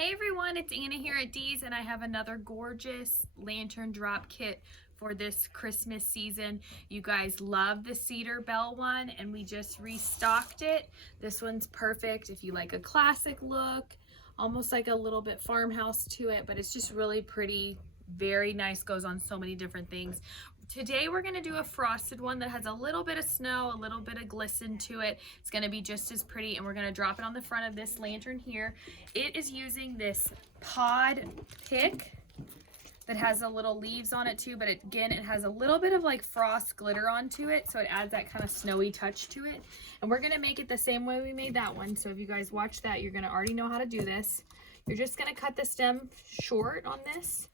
Hey everyone, it's Anna here at Dee's, and I have another gorgeous lantern drop kit for this Christmas season. You guys love the cedar bell one, and we just restocked it. This one's perfect if you like a classic look, almost like a little bit farmhouse to it, but it's just really pretty, very nice, goes on so many different things. Today we're going to do a frosted one that has a little bit of snow, a little bit of glisten to it. It's going to be just as pretty, and we're going to drop it on the front of this lantern here. It is using this pod pick that has a little leaves on it too, but again, it has a little bit of like frost glitter onto it, so it adds that kind of snowy touch to it. And we're going to make it the same way we made that one, so if you guys watch that, you're going to already know how to do this. You're just going to cut the stem short on this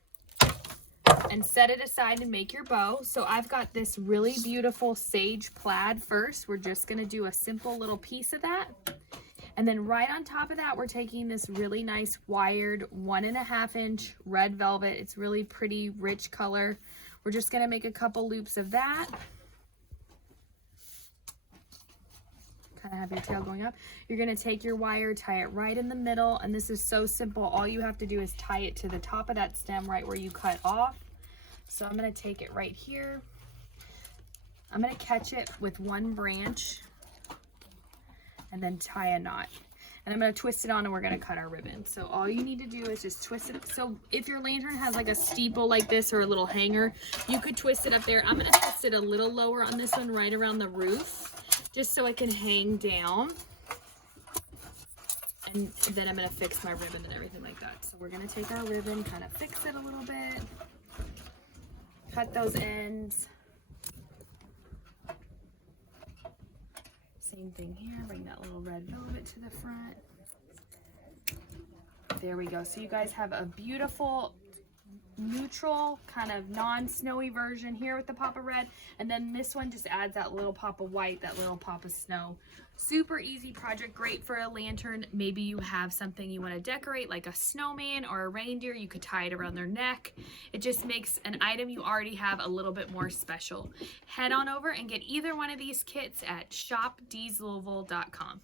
and set it aside and make your bow. So I've got this really beautiful sage plaid first. We're just going to do a simple little piece of that. And then right on top of that, we're taking this really nice wired 1.5 inch red velvet. It's really pretty, rich color. We're just going to make a couple loops of that. Kind of have your tail going up. You're going to take your wire, tie it right in the middle. And this is so simple. All you have to do is tie it to the top of that stem right where you cut off. So I'm going to take it right here. I'm going to catch it with one branch and then tie a knot. And I'm going to twist it on, and we're going to cut our ribbon. So all you need to do is just twist it. So if your lantern has like a steeple like this or a little hanger, you could twist it up there. I'm going to twist it a little lower on this one, right around the roof, just so it can hang down. And then I'm going to fix my ribbon and everything like that. So we're going to take our ribbon, kind of fix it a little bit. Cut those ends. Same thing here, bring that little red velvet to the front. There we go. So you guys have a beautiful neutral kind of non-snowy version here with the pop of red, and then this one just adds that little pop of white, that little pop of snow. Super easy project, great for a lantern. Maybe you have something you want to decorate like a snowman or a reindeer. You could tie it around their neck. It just makes an item you already have a little bit more special. Head on over and get either one of these kits at shopdeeslouisville.com.